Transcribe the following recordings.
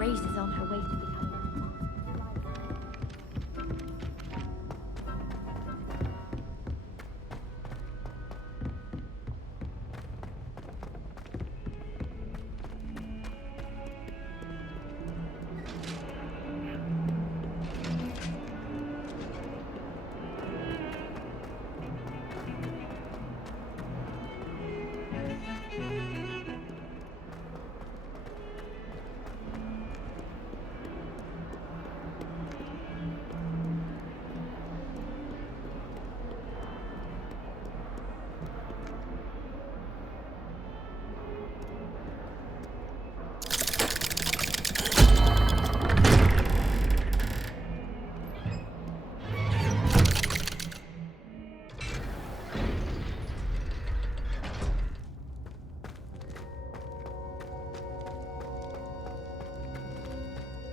races on her way to becoming a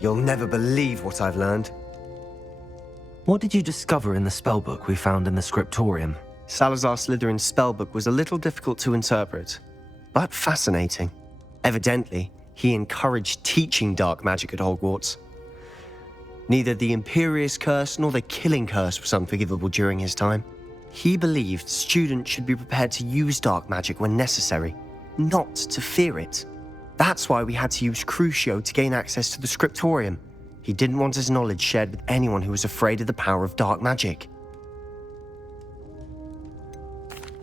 You'll never believe what I've learned. What did you discover in the spellbook we found in the scriptorium? Salazar Slytherin's spellbook was a little difficult to interpret, but fascinating. Evidently, he encouraged teaching dark magic at Hogwarts. Neither the Imperious Curse nor the Killing Curse was unforgivable during his time. He believed students should be prepared to use dark magic when necessary, not to fear it. That's why we had to use Crucio to gain access to the scriptorium. He didn't want his knowledge shared with anyone who was afraid of the power of dark magic.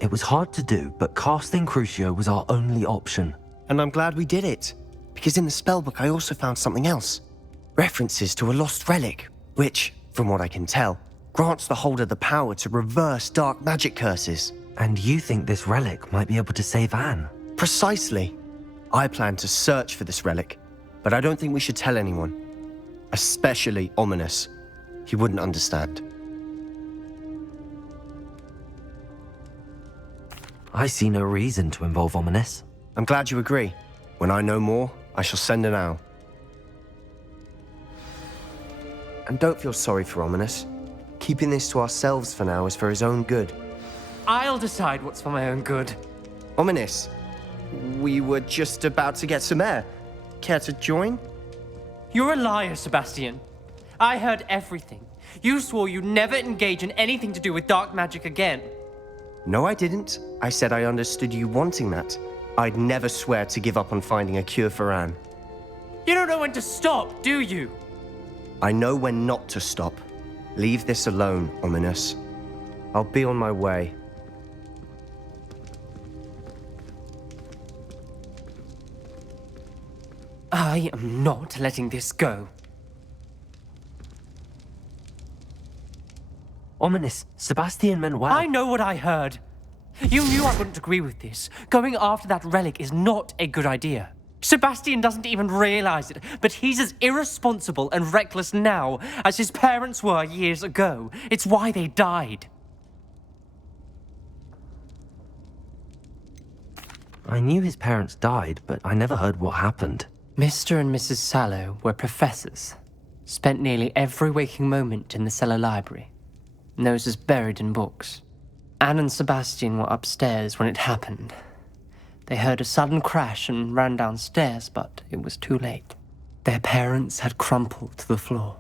It was hard to do, but casting Crucio was our only option. And I'm glad we did it, because in the spellbook I also found something else. References to a lost relic, which, from what I can tell, grants the holder the power to reverse dark magic curses. And you think this relic might be able to save Anne? Precisely. I plan to search for this relic, but I don't think we should tell anyone. Especially Ominous. He wouldn't understand. I see no reason to involve Ominous. I'm glad you agree. When I know more, I shall send an owl. And don't feel sorry for Ominous. Keeping this to ourselves for now is for his own good. I'll decide what's for my own good. Ominous, we were just about to get some air. Care to join? You're a liar, Sebastian. I heard everything. You swore you'd never engage in anything to do with dark magic again. No, I didn't. I said I understood you wanting that. I'd never swear to give up on finding a cure for Anne. You don't know when to stop, do you? I know when not to stop. Leave this alone, Ominous. I'll be on my way. I am not letting this go. Ominous, Sebastian meant well. I know what I heard. You knew I wouldn't agree with this. Going after that relic is not a good idea. Sebastian doesn't even realize it, but he's as irresponsible and reckless now as his parents were years ago. It's why they died. I knew his parents died, but I never heard what happened. Mr. and Mrs. Sallow were professors. Spent nearly every waking moment in the cellar library. Noses buried in books. Anne and Sebastian were upstairs when it happened. They heard a sudden crash and ran downstairs, but it was too late. Their parents had crumpled to the floor.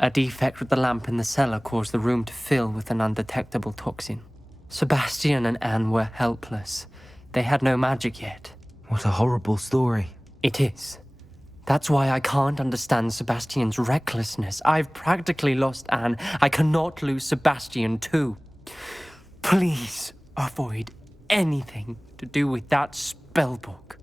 A defect with the lamp in the cellar caused the room to fill with an undetectable toxin. Sebastian and Anne were helpless. They had no magic yet. What a horrible story. It is. That's why I can't understand Sebastian's recklessness. I've practically lost Anne. I cannot lose Sebastian too. Please avoid anything to do with that spellbook.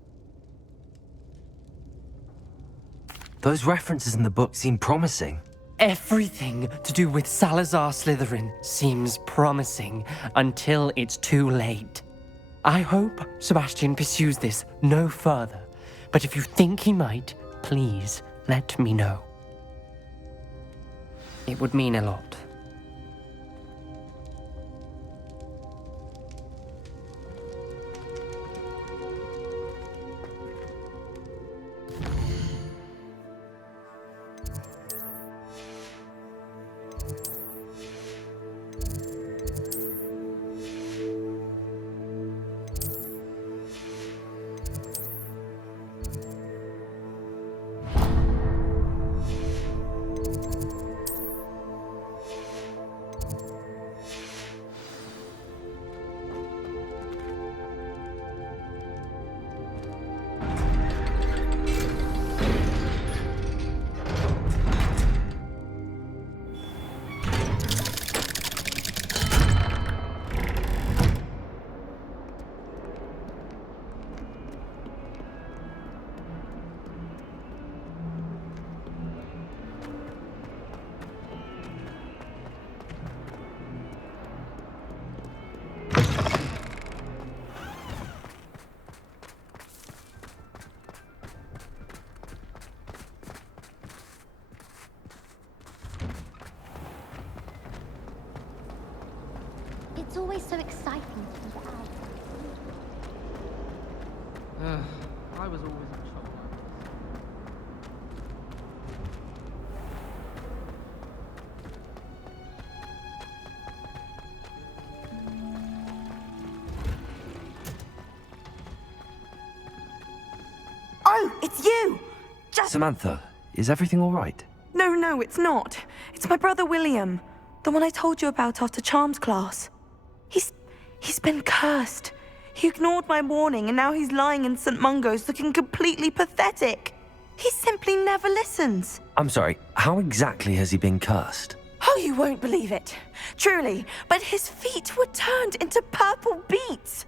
Those references in the book seem promising. Everything to do with Salazar Slytherin seems promising until it's too late. I hope Sebastian pursues this no further, but if you think he might, please let me know. It would mean a lot. It's always so exciting to be out. I was always in trouble. Oh, it's you! Samantha, is everything all right? No, it's not. It's my brother William. The one I told you about after Charms class. He's been cursed. He ignored my warning and now he's lying in St. Mungo's looking completely pathetic. He simply never listens. I'm sorry, how exactly has he been cursed? Oh, you won't believe it. Truly, but his feet were turned into purple beets.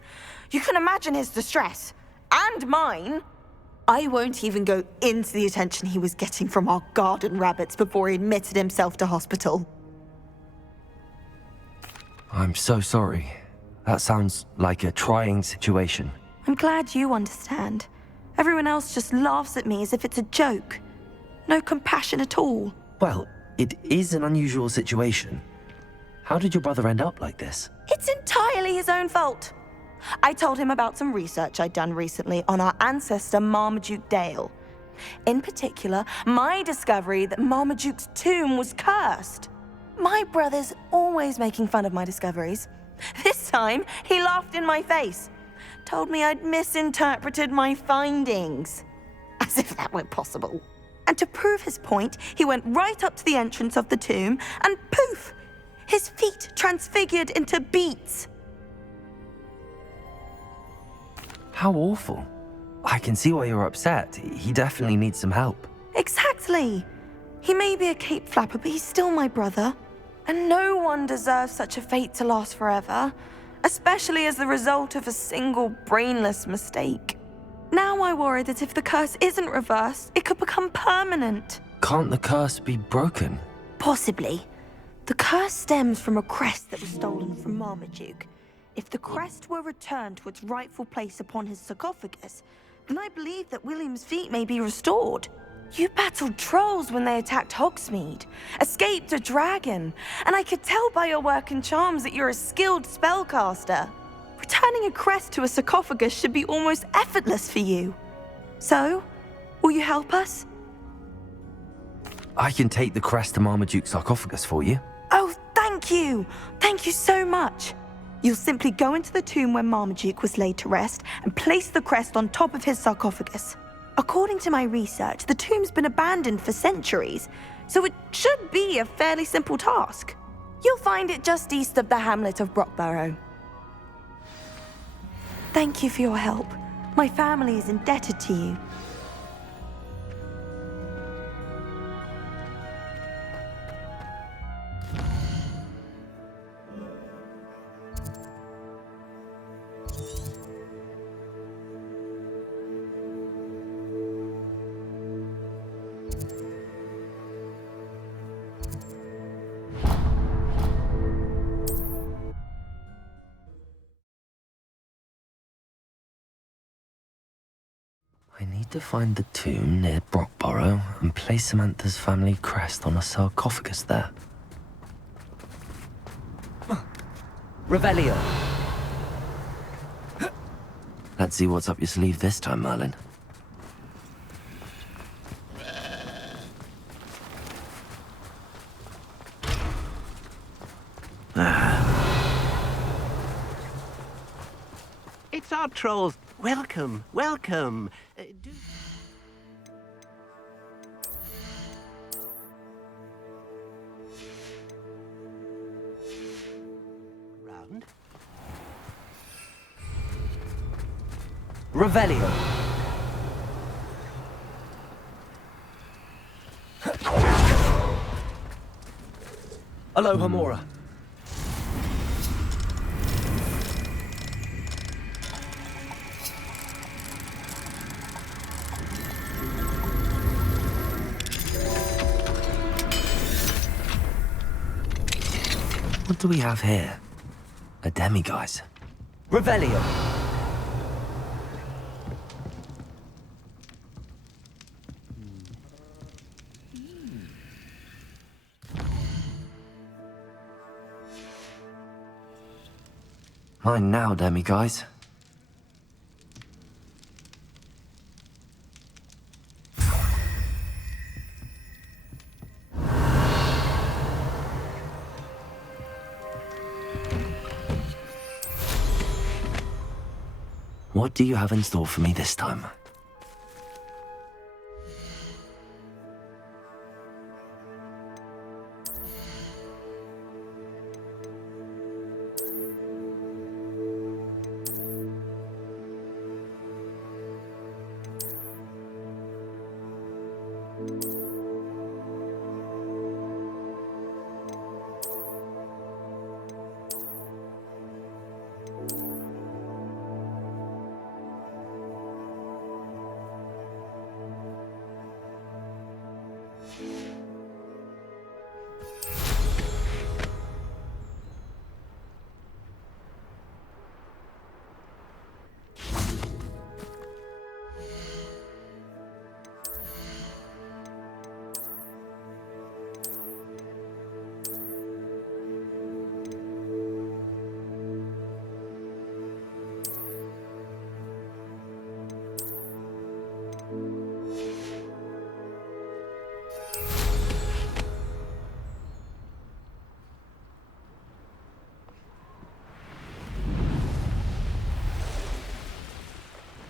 You can imagine his distress. And mine. I won't even go into the attention he was getting from our garden rabbits before he admitted himself to hospital. I'm so sorry. That sounds like a trying situation. I'm glad you understand. Everyone else just laughs at me as if it's a joke. No compassion at all. Well, it is an unusual situation. How did your brother end up like this? It's entirely his own fault. I told him about some research I'd done recently on our ancestor Marmaduke Dale. In particular, my discovery that Marmaduke's tomb was cursed. My brother's always making fun of my discoveries. This time, he laughed in my face. Told me I'd misinterpreted my findings. As if that were possible. And to prove his point, he went right up to the entrance of the tomb and poof! His feet transfigured into beets. How awful. I can see why you're upset. He definitely needs some help. Exactly. He may be a cape flapper, but he's still my brother. And no one deserves such a fate to last forever, especially as the result of a single brainless mistake. Now I worry that if the curse isn't reversed, it could become permanent. Can't the curse be broken? Possibly. The curse stems from a crest that was stolen from Marmaduke. If the crest were returned to its rightful place upon his sarcophagus, then I believe that William's feet may be restored. You battled trolls when they attacked Hogsmeade, escaped a dragon, and I could tell by your work in charms that you're a skilled spellcaster. Returning a crest to a sarcophagus should be almost effortless for you. So, will you help us? I can take the crest to Marmaduke's sarcophagus for you. Oh, thank you! Thank you so much! You'll simply go into the tomb where Marmaduke was laid to rest and place the crest on top of his sarcophagus. According to my research, the tomb's been abandoned for centuries, so it should be a fairly simple task. You'll find it just east of the hamlet of Brockborough. Thank you for your help. My family is indebted to you. I need to find the tomb near Brockborough and place Samantha's family crest on a sarcophagus there. Revelio. Let's see what's up your sleeve this time, Merlin. It's our trolls. Welcome, welcome. Round. Revelio. Aloha Mora. What do we have here? A demiguise. Revelio. Mine now, Demi guys. What do you have in store for me this time?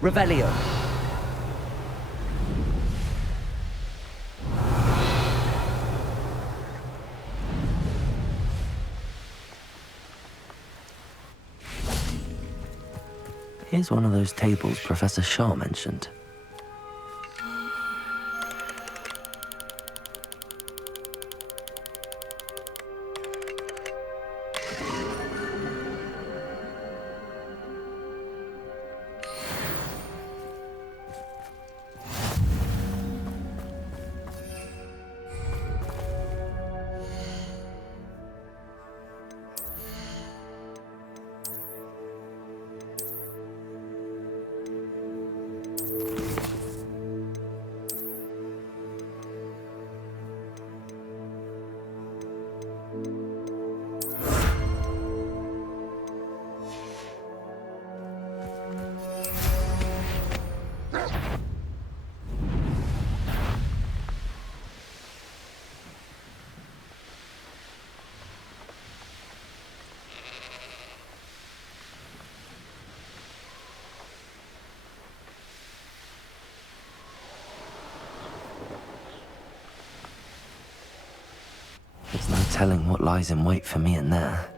Revelio. Here's one of those tables Professor Shaw mentioned. There's no telling what lies in wait for me in there.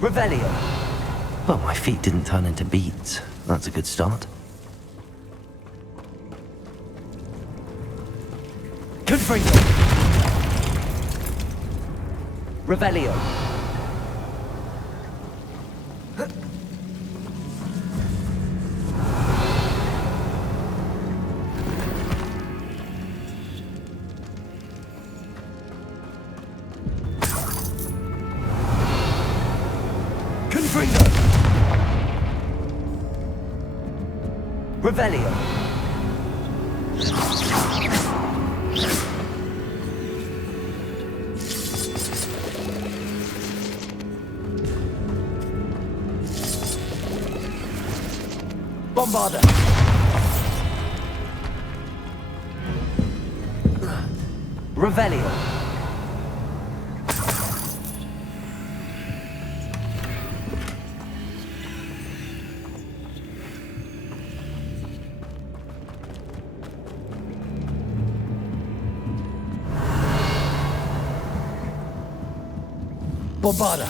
Revelio. Well, my feet didn't turn into beads. That's a good start. Confringo. Revelio. Confringo. Revelio. Bombarda. Revelio. Bombarda.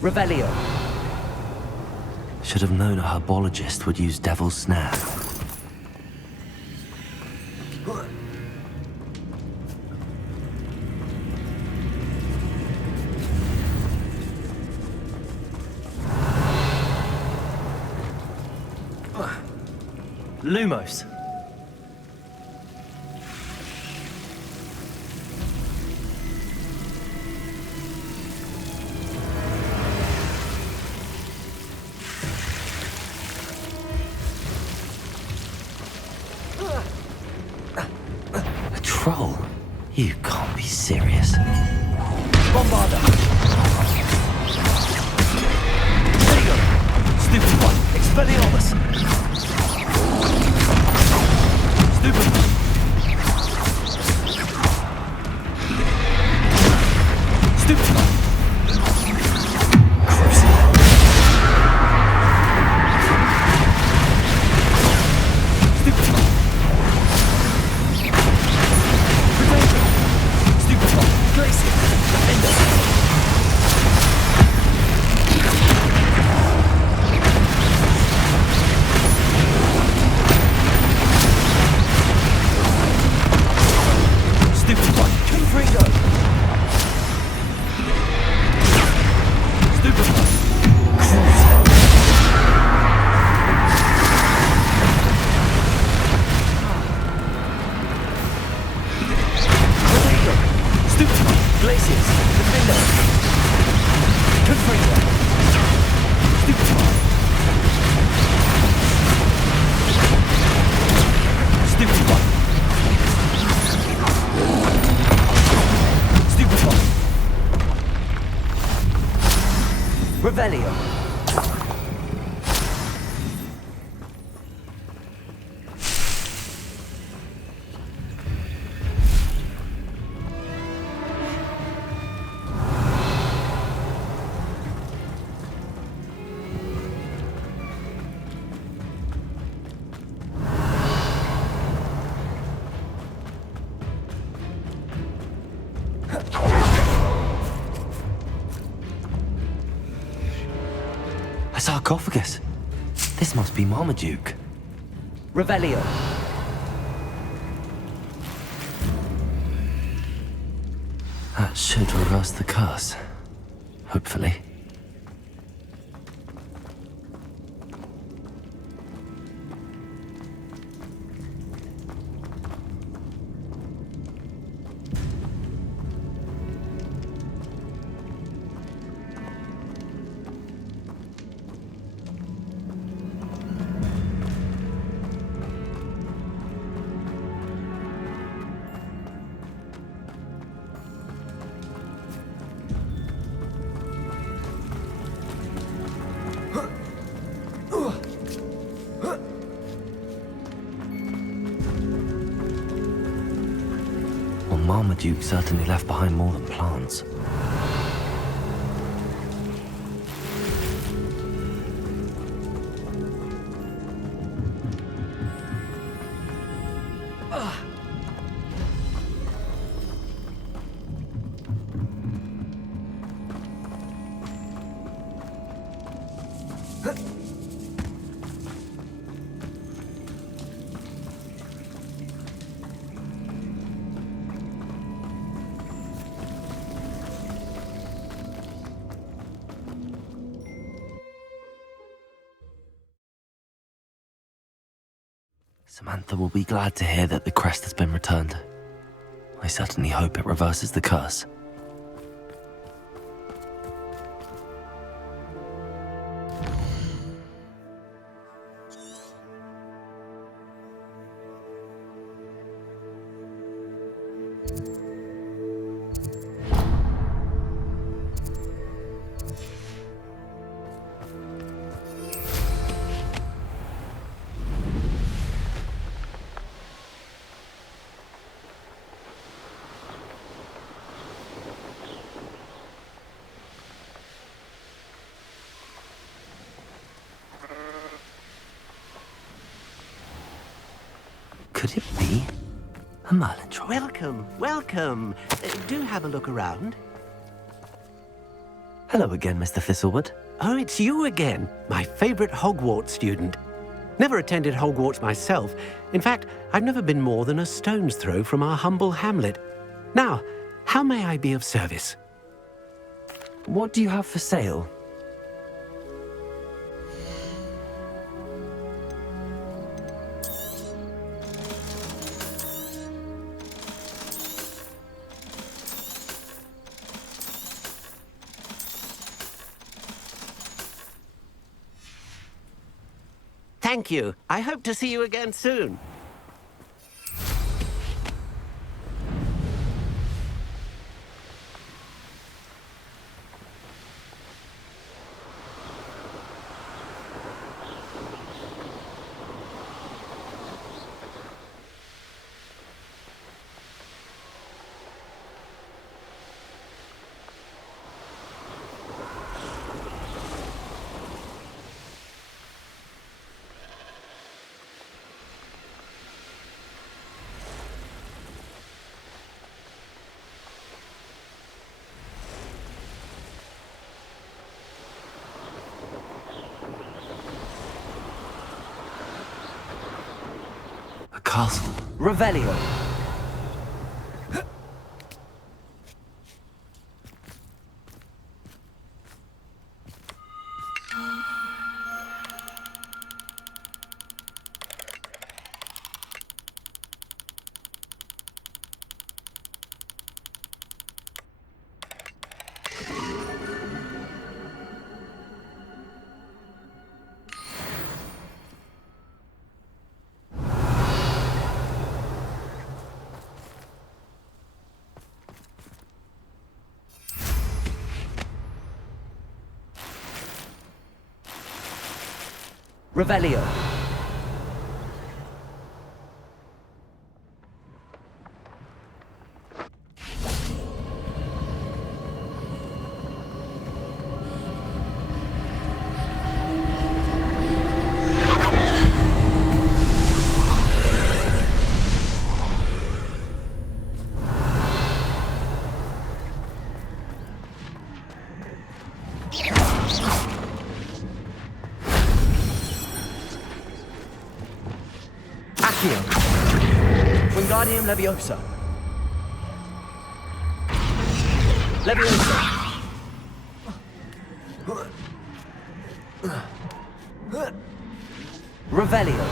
Revelio. Should have known a herbologist would use Devil's Snare. Lumos. A troll? You can't be serious. Bombarda. There you go. Stupid one. Expelliarmus. Stupid one. Stupid one. Stupid one. Predator. Stupid one. Glacier. Defender. Stupid one. Confringo. Stupid one. Cruiser. Predator. Stupid one. Glaciers. Defender. Confringo. Stupid one. Stupid one. Stupid one. Revelio. A sarcophagus. This must be Marmaduke. Revelio. That should reverse the curse. Hopefully. Well, Marmaduke certainly left behind more than plants. Samantha will be glad to hear that the crest has been returned. I certainly hope it reverses the curse. Could it be a Merlin troll? Welcome, welcome. Do have a look around. Hello again, Mr. Thistlewood. Oh, it's you again, my favorite Hogwarts student. Never attended Hogwarts myself. In fact, I've never been more than a stone's throw from our humble hamlet. Now, how may I be of service? What do you have for sale? Thank you. I hope to see you again soon. A castle. Revelio. Revelio. Accio. Wingardium Leviosa. Leviosa. Revelio.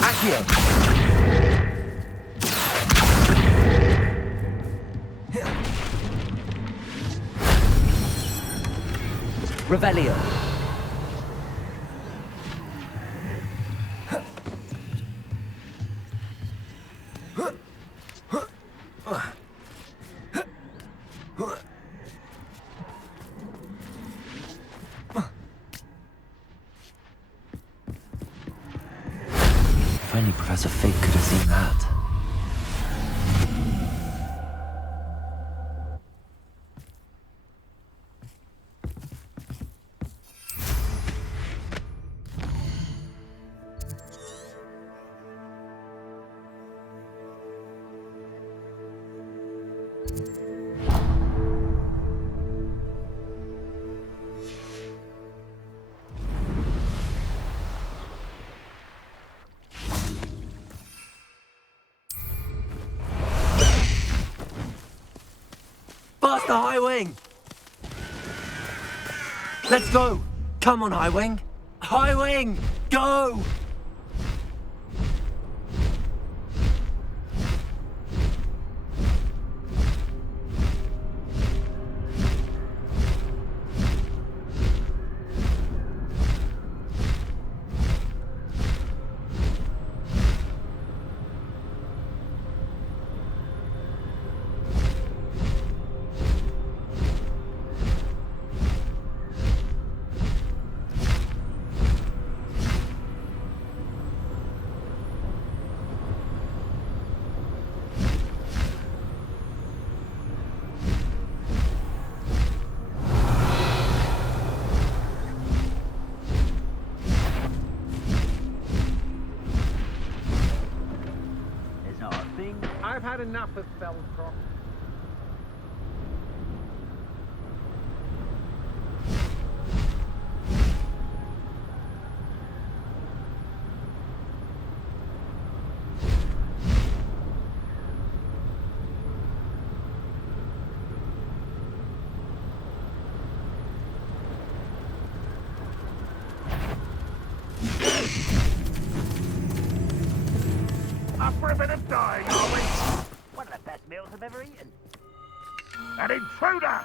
Accio. Revelio. If only Professor Fig could have seen that. Faster, High Wing! Let's go! Come on, High Wing! High Wing! Go! I've had enough of Spellcroft. Up for a bit of dying, are we? One of the best meals I've ever eaten. An intruder!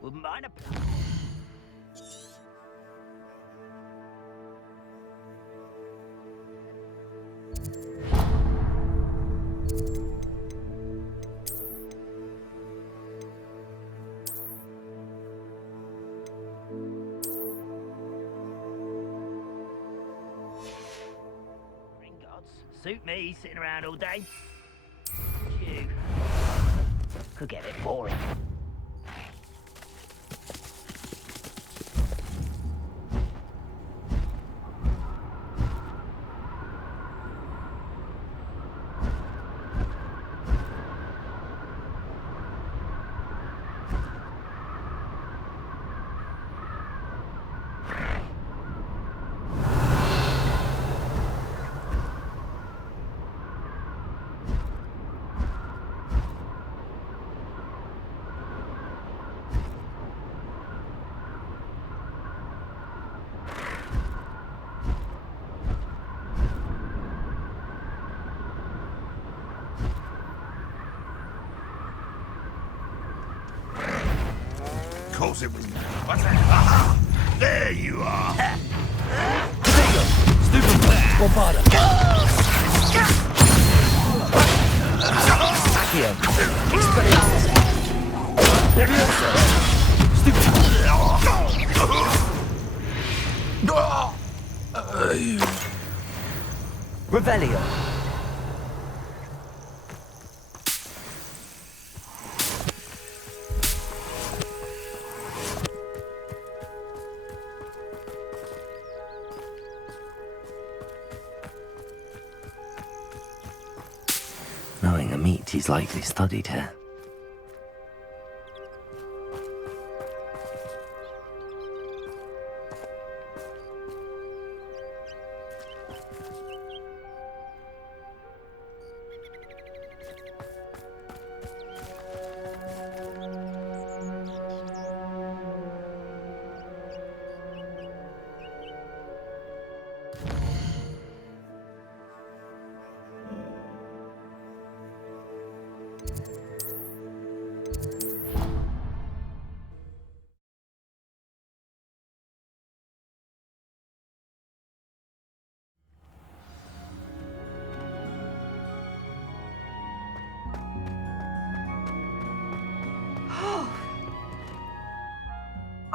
Wouldn't mind a suit me, sitting around all day. Phew. Could get a bit boring. Of course it was. What's that? Aha! There you are! Stupid Bombarda. Accio. Revelio. Knowing a meat, he's likely studied here.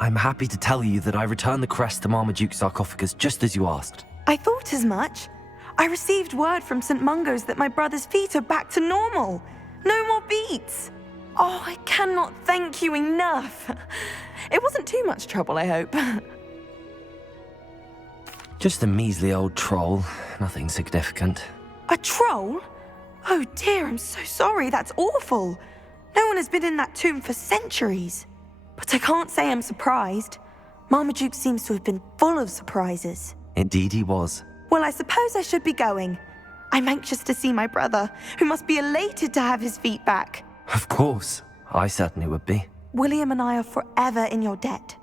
I'm happy to tell you that I returned the crest to Marmaduke's sarcophagus just as you asked. I thought as much. I received word from St. Mungo's that my brother's feet are back to normal. No more beats. Oh, I cannot thank you enough. It wasn't too much trouble, I hope. Just a measly old troll, nothing significant. A troll? Oh dear, I'm so sorry. That's awful. No one has been in that tomb for centuries. But I can't say I'm surprised. Marmaduke seems to have been full of surprises. Indeed he was. Well, I suppose I should be going. I'm anxious to see my brother, who must be elated to have his feet back. Of course, I certainly would be. William and I are forever in your debt.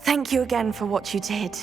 Thank you again for what you did.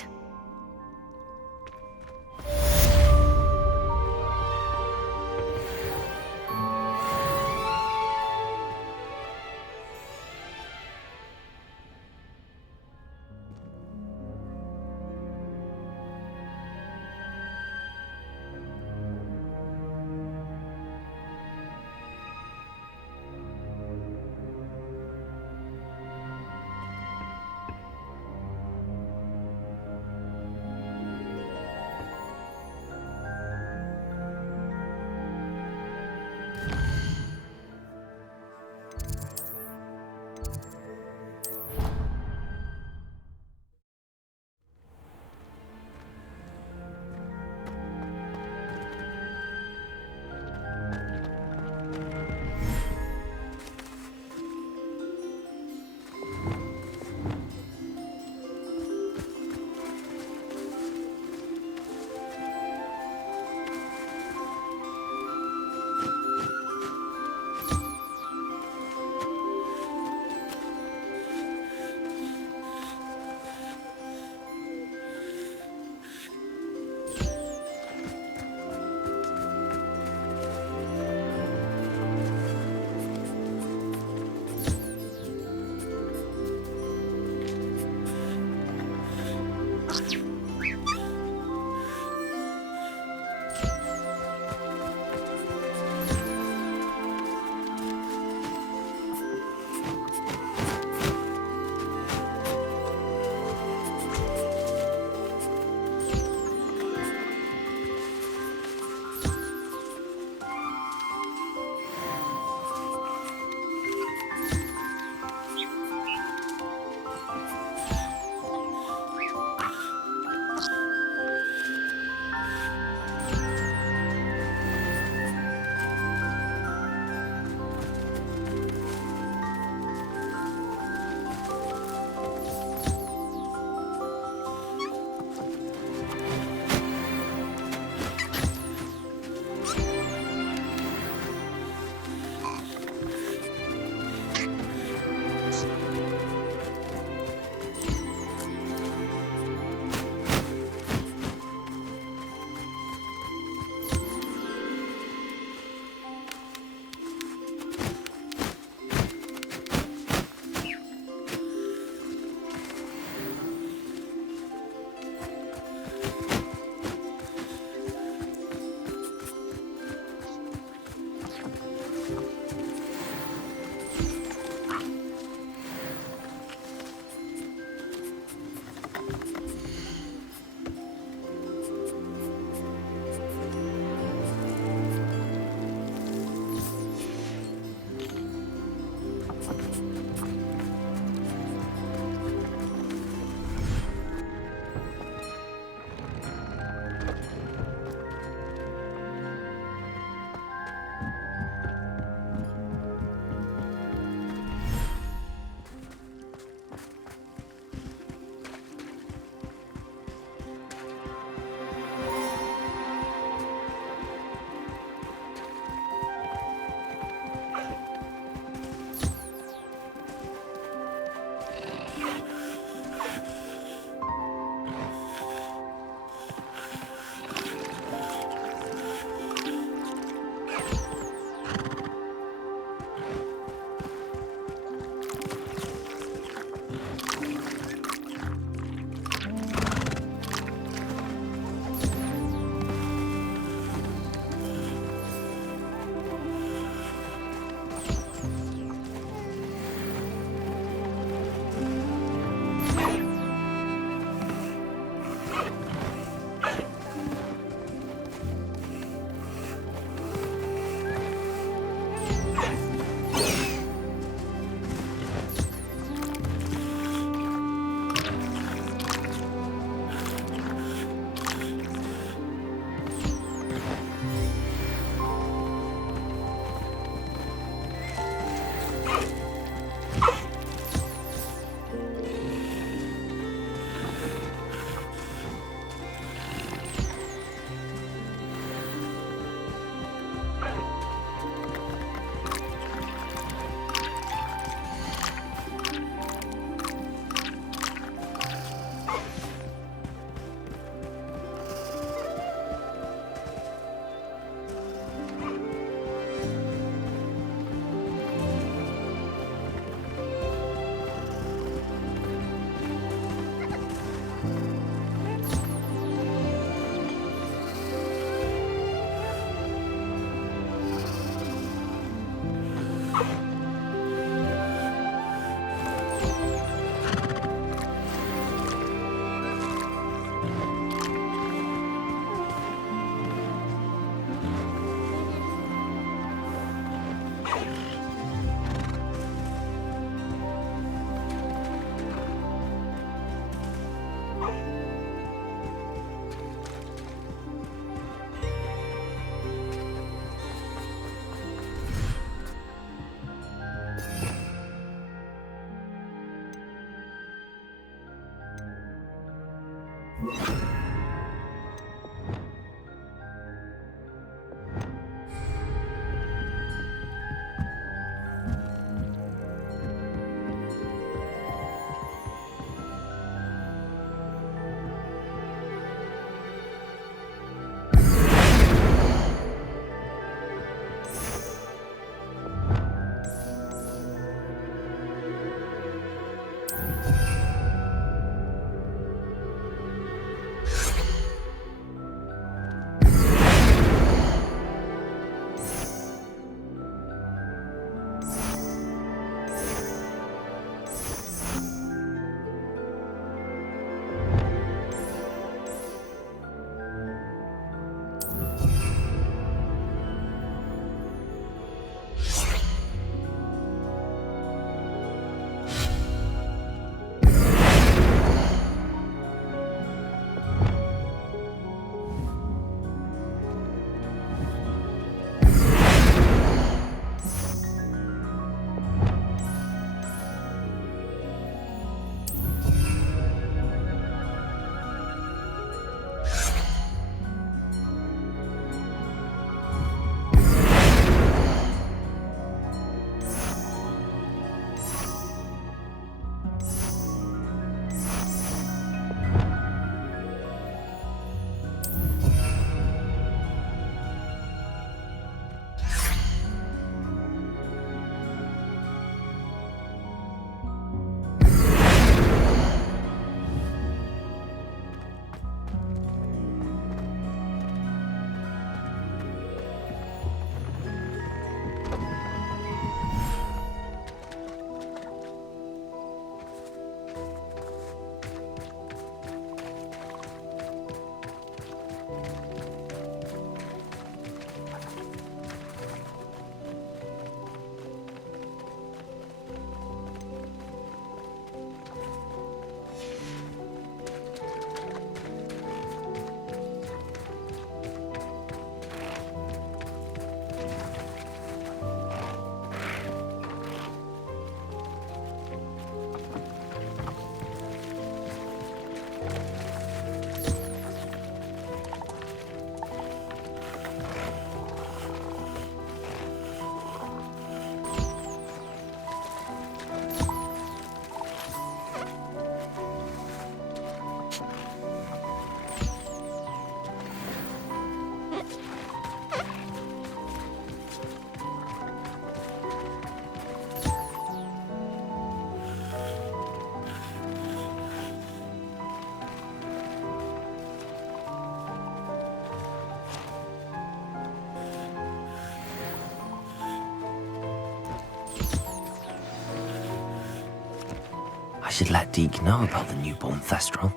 I should let Deke know about the newborn Thestral.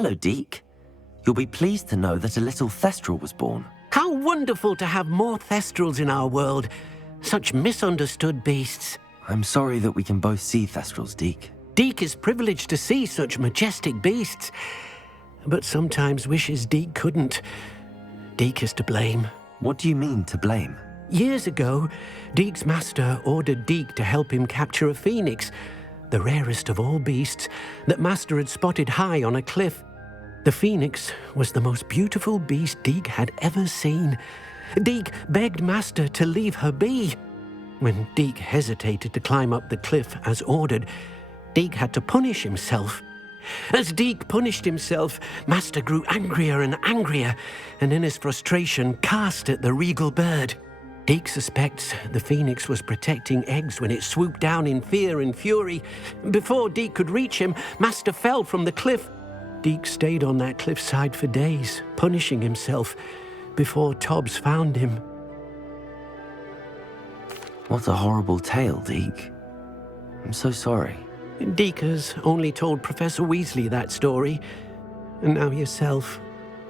Hello, Deke. You'll be pleased to know that a little Thestral was born. How wonderful to have more Thestrals in our world. Such misunderstood beasts. I'm sorry that we can both see Thestrals, Deke. Deke is privileged to see such majestic beasts, but sometimes wishes Deke couldn't. Deke is to blame. What do you mean, to blame? Years ago, Deke's master ordered Deke to help him capture a phoenix, the rarest of all beasts that master had spotted high on a cliff. The phoenix was the most beautiful beast Deke had ever seen. Deke begged master to leave her be. When Deke hesitated to climb up the cliff as ordered, Deke had to punish himself. As Deke punished himself, master grew angrier and angrier, and in his frustration cast at the regal bird. Deke suspects the phoenix was protecting eggs when it swooped down in fear and fury. Before Deke could reach him, master fell from the cliff. Deke stayed on that cliffside for days, punishing himself, before Tobbs found him. What a horrible tale, Deke. I'm so sorry. Deke has only told Professor Weasley that story, and now yourself.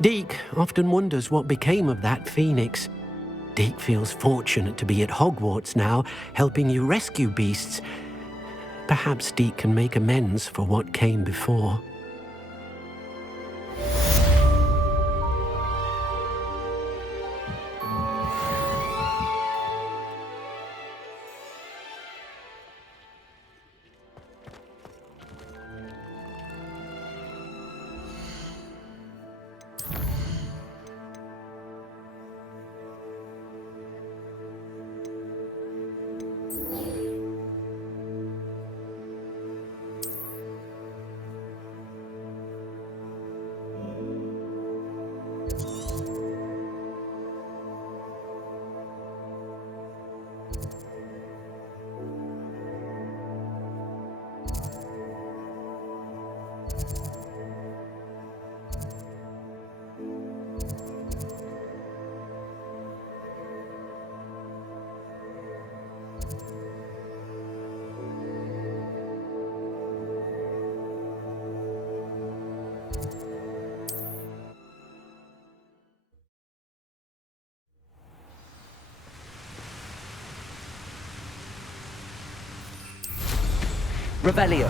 Deke often wonders what became of that phoenix. Deke feels fortunate to be at Hogwarts now, helping you rescue beasts. Perhaps Deke can make amends for what came before. Revelio.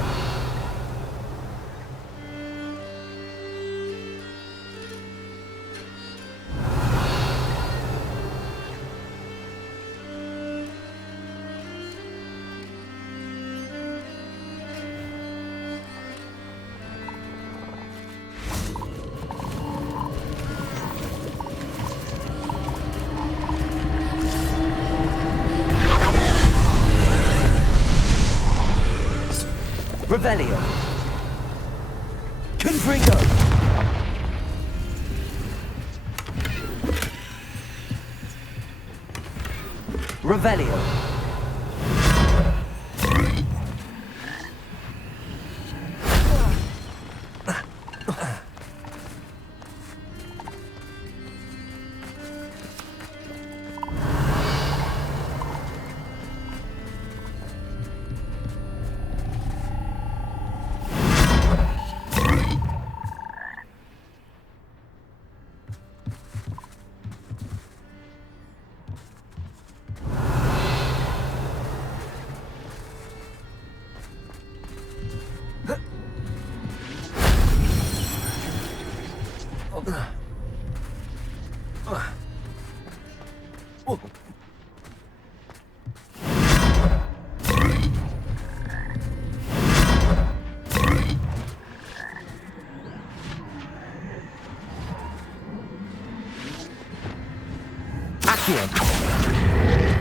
Revelio. Confringo. Revelio.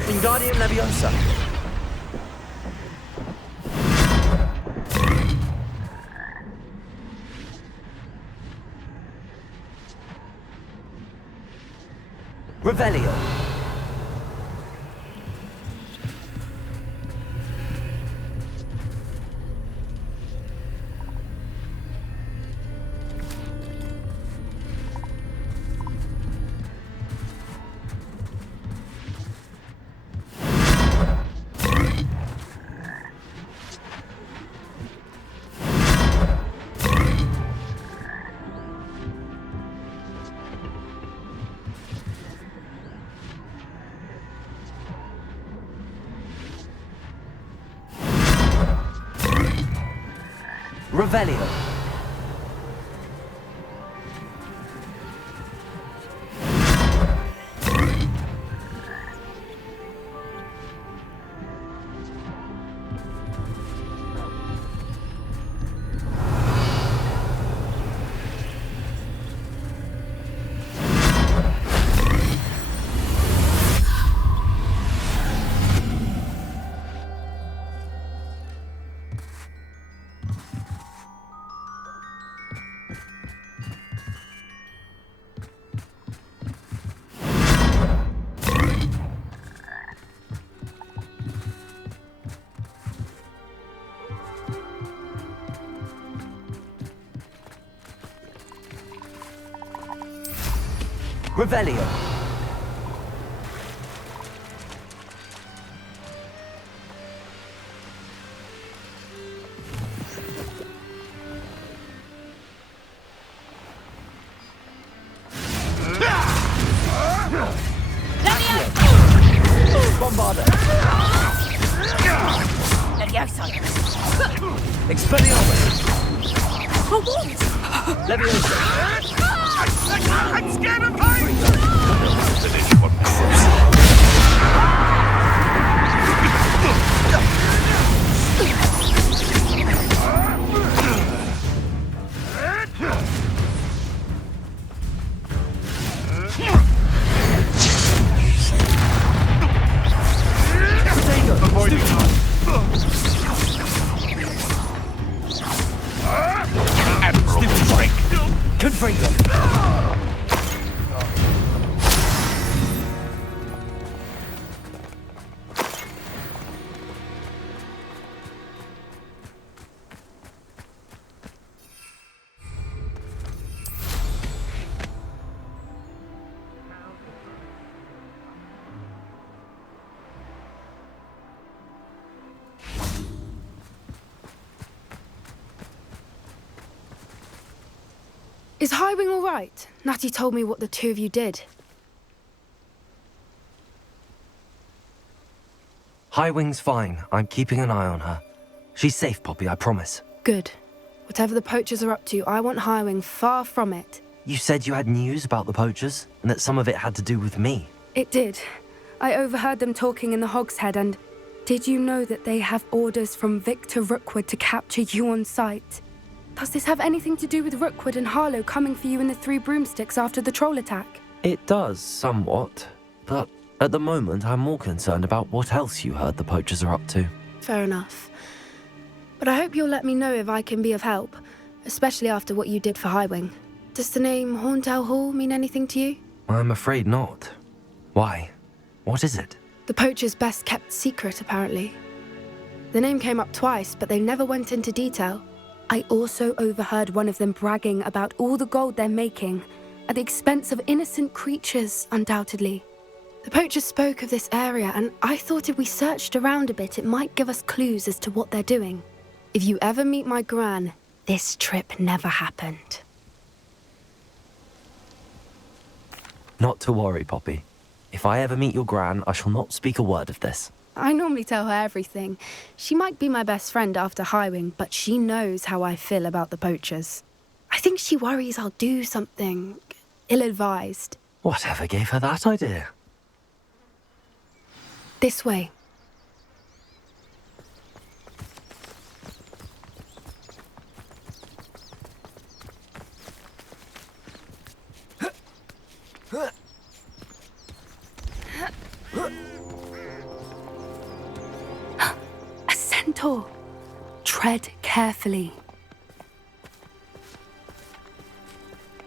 Wingardium Leviosa. Revelio. Revelio. Revelio. Bombarda. Expelliarmus. Leviosa. I'm scared of heights! Avoiding Admiral break. Confringo. Is Highwing all right? Natty told me what the two of you did. Highwing's fine. I'm keeping an eye on her. She's safe, Poppy, I promise. Good. Whatever the poachers are up to, I want Highwing far from it. You said you had news about the poachers, and that some of it had to do with me. It did. I overheard them talking in the Hog's Head, and did you know that they have orders from Victor Rookwood to capture you on sight? Does this have anything to do with Rookwood and Harlow coming for you in the Three Broomsticks after the troll attack? It does, somewhat. But at the moment, I'm more concerned about what else you heard the poachers are up to. Fair enough. But I hope you'll let me know if I can be of help, especially after what you did for Highwing. Does the name Horndale Hall mean anything to you? I'm afraid not. Why? What is it? The poachers' best kept secret, apparently. The name came up twice, but they never went into detail. I also overheard one of them bragging about all the gold they're making, at the expense of innocent creatures, undoubtedly. The poachers spoke of this area, and I thought if we searched around a bit, it might give us clues as to what they're doing. If you ever meet my gran, this trip never happened. Not to worry, Poppy. If I ever meet your gran, I shall not speak a word of this. I normally tell her everything. She might be my best friend after Highwing, but she knows how I feel about the poachers. I think she worries I'll do something ill-advised. Whatever gave her that idea? This way. A centaur. Tread carefully.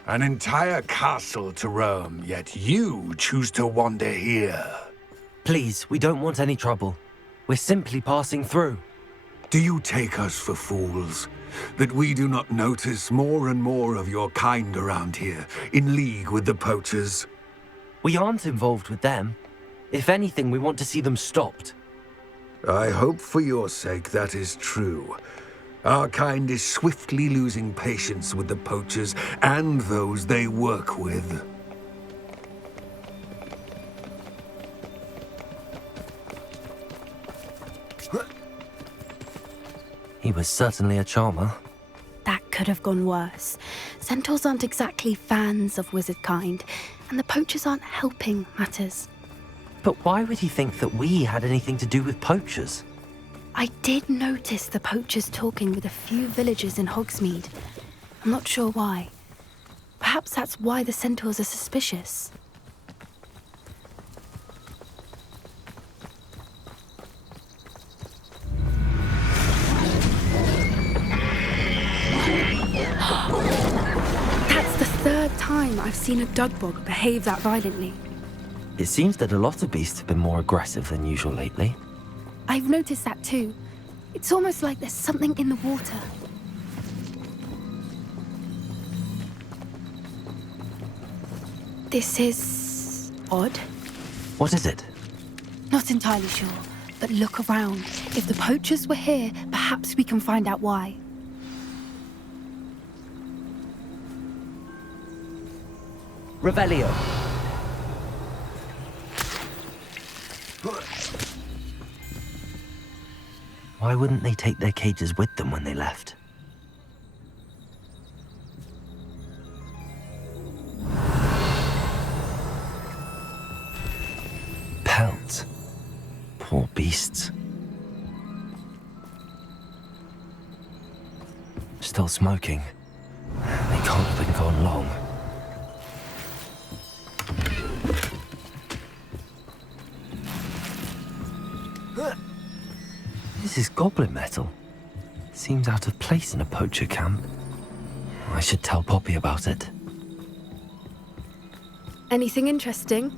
An entire castle to roam, yet you choose to wander here. Please, we don't want any trouble. We're simply passing through. Do you take us for fools? That we do not notice more and more of your kind around here, in league with the poachers? We aren't involved with them. If anything, we want to see them stopped. I hope for your sake that is true. Our kind is swiftly losing patience with the poachers and those they work with. He was certainly a charmer. could have gone worse. Centaurs aren't exactly fans of wizard kind, and the poachers aren't helping matters. But why would he think that we had anything to do with poachers? I did notice the poachers talking with a few villagers in Hogsmeade. I'm not sure why. Perhaps that's why the centaurs are suspicious. That's the third time I've seen a dugbog behave that violently. It seems that a lot of beasts have been more aggressive than usual lately. I've noticed that too. It's almost like there's something in the water. This is odd. What is it? Not entirely sure, but look around. If the poachers were here, perhaps we can find out why. Revelio. Why wouldn't they take their cages with them when they left? Pelts. Poor beasts. Still smoking. They can't have been gone long. This is goblin metal. Seems out of place in a poacher camp. I should tell Poppy about it. Anything interesting?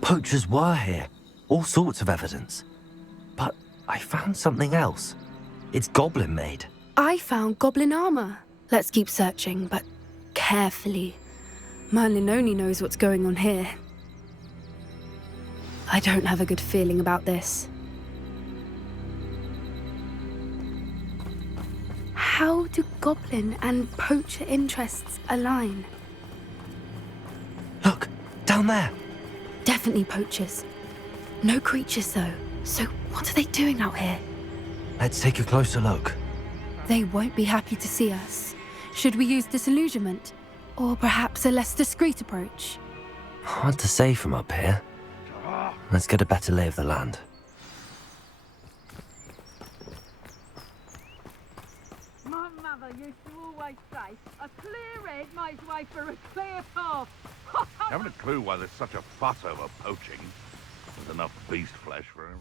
Poachers were here. All sorts of evidence. But I found something else. It's goblin made. I found goblin armor. Let's keep searching, but carefully. Merlin only knows what's going on here. I don't have a good feeling about this. How do goblin and poacher interests align? Look, down there. Definitely poachers. No creatures though. So what are they doing out here? Let's take a closer look. They won't be happy to see us. Should we use disillusionment? Or perhaps a less discreet approach? Hard to say from up here. Let's get a better lay of the land. My mother used to always say, a clear head makes way for a clear path. Haven't a clue why there's such a fuss over poaching. There's enough beast flesh for him.